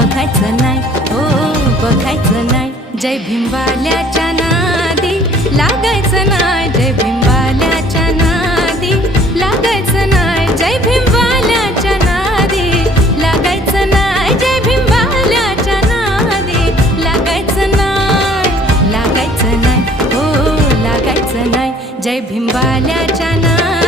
बघायचं नाही. हो बघायचं नाही. जय भीमवाल्याच्या नादी. लागायचं नाही. जय भीमवाल्याच्या नादी. लागायचं नाही. जय भीमवाल्याच्या नादी. लागायचं नाही. जय भीमवाल्याच्या नादी. लागायचं नाही. लागायचं नाही. हो लागायचं नाही. जय भीमवाल्याच्या नादी.